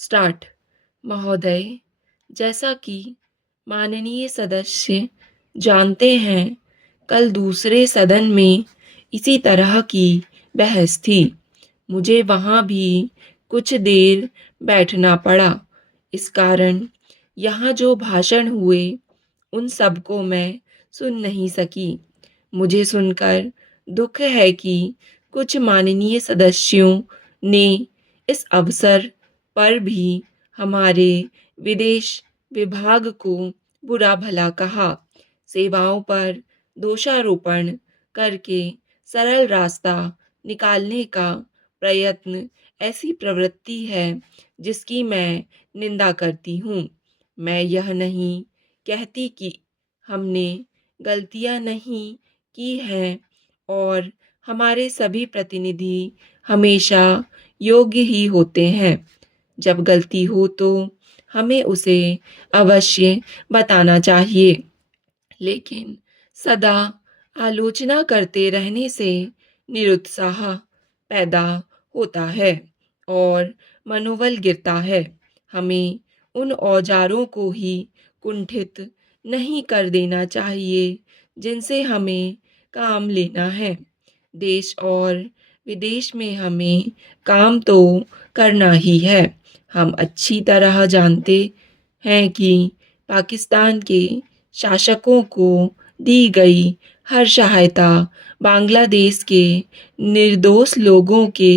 Start. महोदय, जैसा कि माननीय सदस्य जानते हैं, कल दूसरे सदन में इसी तरह की बहस थी। मुझे वहाँ भी कुछ देर बैठना पड़ा। इस कारण यहाँ जो भाषण हुए उन सबको मैं सुन नहीं सकी। मुझे सुनकर दुख है कि कुछ माननीय सदस्यों ने इस अवसर पर भी हमारे विदेश विभाग को बुरा भला कहा। सेवाओं पर दोषारोपण करके सरल रास्ता निकालने का प्रयत्न ऐसी प्रवृत्ति है जिसकी मैं निंदा करती हूँ। मैं यह नहीं कहती कि हमने गलतियाँ नहीं की हैं और हमारे सभी प्रतिनिधि हमेशा योग्य ही होते हैं। जब गलती हो तो हमें उसे अवश्य बताना चाहिए, लेकिन सदा आलोचना करते रहने से निरुत्साह पैदा होता है और मनोबल गिरता है। हमें उन औजारों को ही कुंठित नहीं कर देना चाहिए जिनसे हमें काम लेना है। देश और विदेश में हमें काम तो करना ही है। हम अच्छी तरह जानते हैं कि पाकिस्तान के शासकों को दी गई हर सहायता बांग्लादेश के निर्दोष लोगों के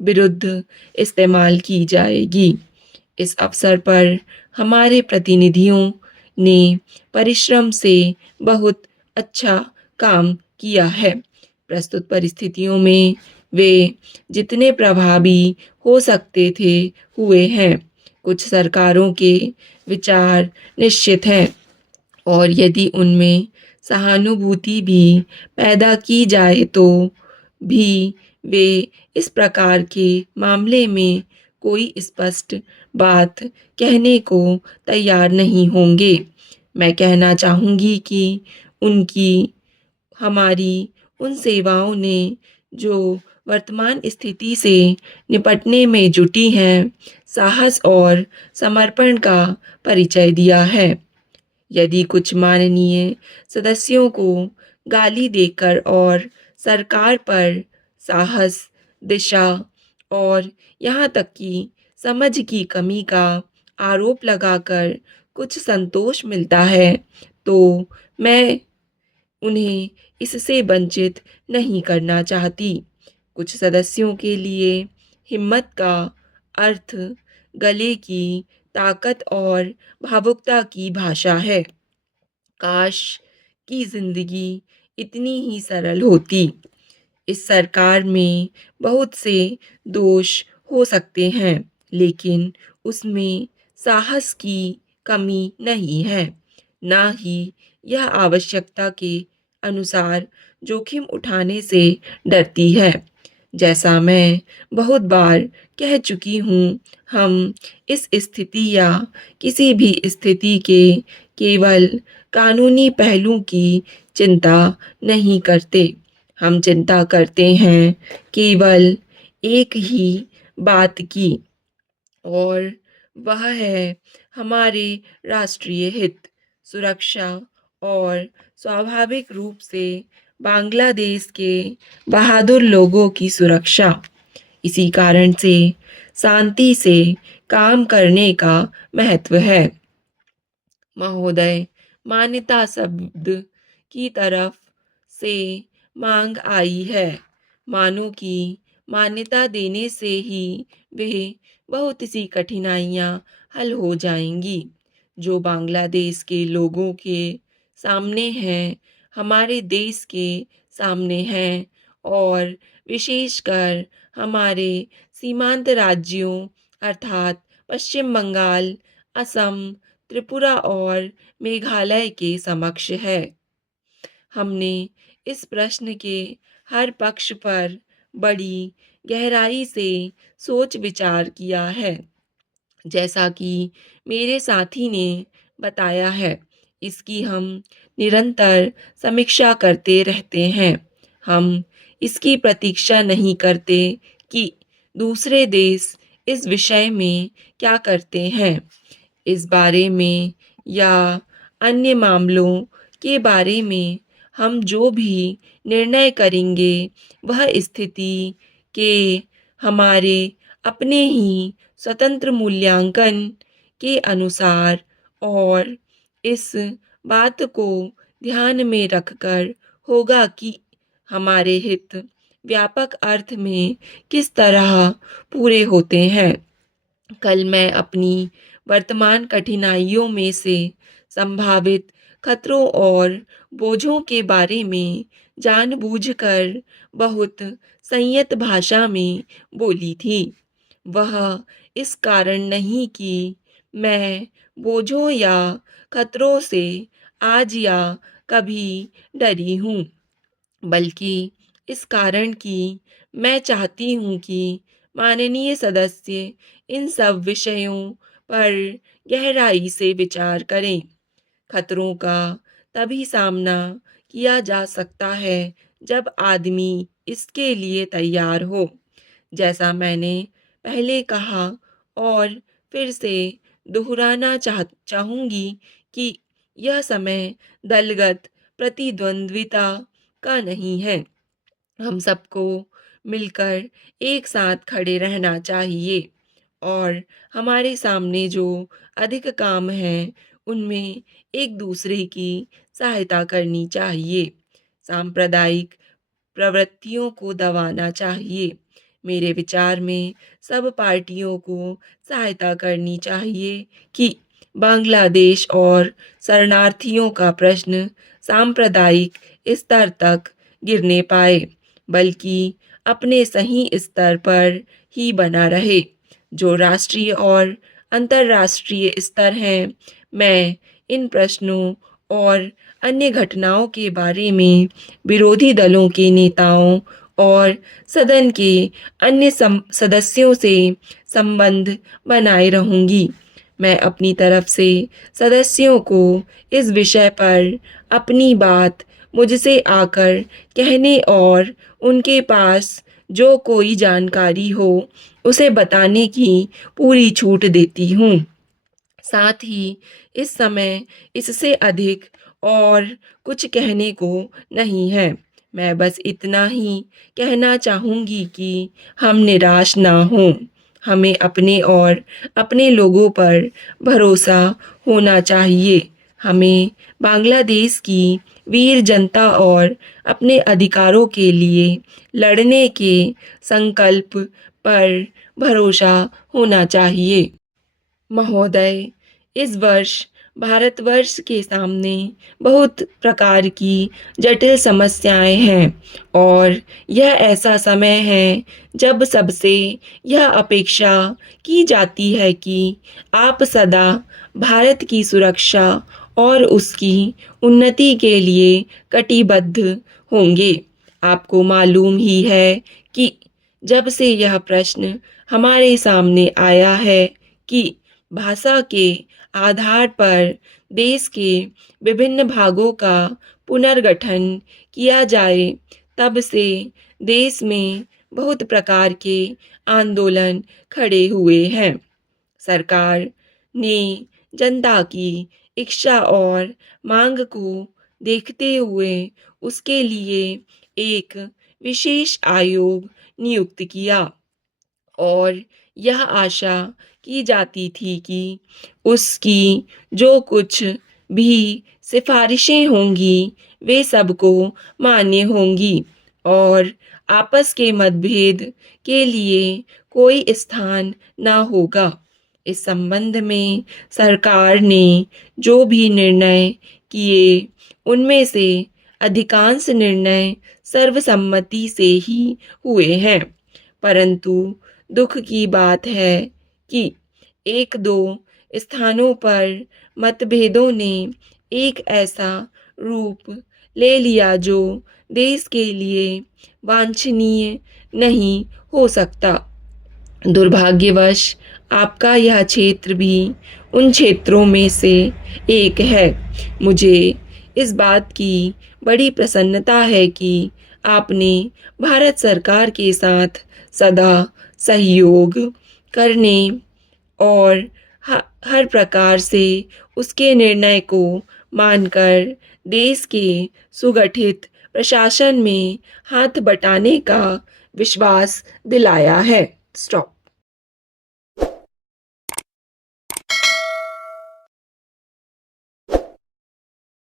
विरुद्ध इस्तेमाल की जाएगी। इस अवसर पर हमारे प्रतिनिधियों ने परिश्रम से बहुत अच्छा काम किया है। प्रस्तुत परिस्थितियों में वे जितने प्रभावी हो सकते थे हुए हैं। कुछ सरकारों के विचार निश्चित हैं और यदि उनमें सहानुभूति भी पैदा की जाए तो भी वे इस प्रकार के मामले में कोई स्पष्ट बात कहने को तैयार नहीं होंगे। मैं कहना चाहूँगी कि उनकी हमारी उन सेवाओं ने जो वर्तमान स्थिति से निपटने में जुटी हैं, साहस और समर्पण का परिचय दिया है। यदि कुछ माननीय सदस्यों को गाली देकर और सरकार पर साहस, दिशा और यहाँ तक कि समझ की कमी का आरोप लगाकर कुछ संतोष मिलता है, तो मैं उन्हें इससे वंचित नहीं करना चाहती। कुछ सदस्यों के लिए हिम्मत का अर्थ गले की ताकत और भावुकता की भाषा है। काश की जिंदगी इतनी ही सरल होती। इस सरकार में बहुत से दोष हो सकते हैं, लेकिन उसमें साहस की कमी नहीं है, ना ही यह आवश्यकता के अनुसार जोखिम उठाने से डरती है। जैसा मैं बहुत बार कह चुकी हूँ, हम इस स्थिति या किसी भी स्थिति के केवल कानूनी पहलू की चिंता नहीं करते। हम चिंता करते हैं केवल एक ही बात की, और वह है हमारे राष्ट्रीय हित, सुरक्षा और स्वाभाविक रूप से बांग्लादेश के बहादुर लोगों की सुरक्षा। इसी कारण से शांति से काम करने का महत्व है। महोदय, मान्यता शब्द की तरफ से मांग आई है, मानो कि मान्यता देने से ही वे बहुत सी कठिनाइयाँ हल हो जाएंगी जो बांग्लादेश के लोगों के सामने हैं, हमारे देश के सामने हैं और विशेषकर हमारे सीमांत राज्यों अर्थात पश्चिम बंगाल, असम, त्रिपुरा और मेघालय के समक्ष है। हमने इस प्रश्न के हर पक्ष पर बड़ी गहराई से सोच विचार किया है। जैसा कि मेरे साथी ने बताया है, इसकी हम निरंतर समीक्षा करते रहते हैं। हम इसकी प्रतीक्षा नहीं करते कि दूसरे देश इस विषय में क्या करते हैं? इस बारे में या अन्य मामलों के बारे में हम जो भी निर्णय करेंगे, वह स्थिति के हमारे अपने ही स्वतंत्र मूल्यांकन के अनुसार और इस बात को ध्यान में रखकर होगा कि हमारे हित व्यापक अर्थ में किस तरह पूरे होते हैं। कल मैं अपनी वर्तमान कठिनाइयों में से संभावित खतरों और बोझों के बारे में जानबूझकर बहुत संयत भाषा में बोली थी। वह इस कारण नहीं कि मैं बोझों या खतरों से आज या कभी डरी हूँ, बल्कि इस कारण कि मैं चाहती हूँ कि माननीय सदस्य इन सब विषयों पर गहराई से विचार करें। खतरों का तभी सामना किया जा सकता है जब आदमी इसके लिए तैयार हो। जैसा मैंने पहले कहा और फिर से दोहराना चाहूँगी कि यह समय दलगत प्रतिद्वंद्विता का नहीं है। हम सबको मिलकर एक साथ खड़े रहना चाहिए और हमारे सामने जो अधिक काम हैं, उनमें एक दूसरे की सहायता करनी चाहिए। सांप्रदायिक प्रवृत्तियों को दबाना चाहिए। मेरे विचार में सब पार्टियों को सहायता करनी चाहिए कि बांग्लादेश और शरणार्थियों का प्रश्न सांप्रदायिक स्तर तक गिरने पाए, बल्कि अपने सही स्तर पर ही बना रहे, जो राष्ट्रीय और अंतर्राष्ट्रीय स्तर हैं। मैं इन प्रश्नों और अन्य घटनाओं के बारे में विरोधी दलों के नेताओं और सदन के अन्य सदस्यों से संबंध बनाए रहूंगी। मैं अपनी तरफ से सदस्यों को इस विषय पर अपनी बात मुझसे आकर कहने और उनके पास जो कोई जानकारी हो उसे बताने की पूरी छूट देती हूँ। साथ ही इस समय इससे अधिक और कुछ कहने को नहीं है। मैं बस इतना ही कहना चाहूँगी कि हम निराश ना हों। हमें अपने और अपने लोगों पर भरोसा होना चाहिए। हमें बांग्लादेश की वीर जनता और अपने अधिकारों के लिए लड़ने के संकल्प पर भरोसा होना चाहिए। महोदय, इस वर्ष भारतवर्ष के सामने बहुत प्रकार की जटिल समस्याएं हैं और यह ऐसा समय है जब सबसे यह अपेक्षा की जाती है कि आप सदा भारत की सुरक्षा और उसकी उन्नति के लिए कटिबद्ध होंगे। आपको मालूम ही है कि जब से यह प्रश्न हमारे सामने आया है कि भाषा के आधार पर देश के विभिन्न भागों का पुनर्गठन किया जाए, तब से देश में बहुत प्रकार के आंदोलन खड़े हुए हैं। सरकार ने जनता की इच्छा और मांग को देखते हुए उसके लिए एक विशेष आयोग नियुक्त किया और यह आशा की जाती थी कि उसकी जो कुछ भी सिफारिशें होंगी वे सबको मान्य होंगी और आपस के मतभेद के लिए कोई स्थान न होगा। इस संबंध में सरकार ने जो भी निर्णय किए, उनमें से अधिकांश निर्णय सर्वसम्मति से ही हुए हैं, परंतु दुख की बात है कि एक दो स्थानों पर मतभेदों ने एक ऐसा रूप ले लिया जो देश के लिए वांछनीय नहीं हो सकता। दुर्भाग्यवश आपका यह क्षेत्र भी उन क्षेत्रों में से एक है। मुझे इस बात की बड़ी प्रसन्नता है कि आपने भारत सरकार के साथ सदा सहयोग करने और हर प्रकार से उसके निर्णय को मानकर देश के सुगठित प्रशासन में हाथ बटाने का विश्वास दिलाया है। स्टॉप।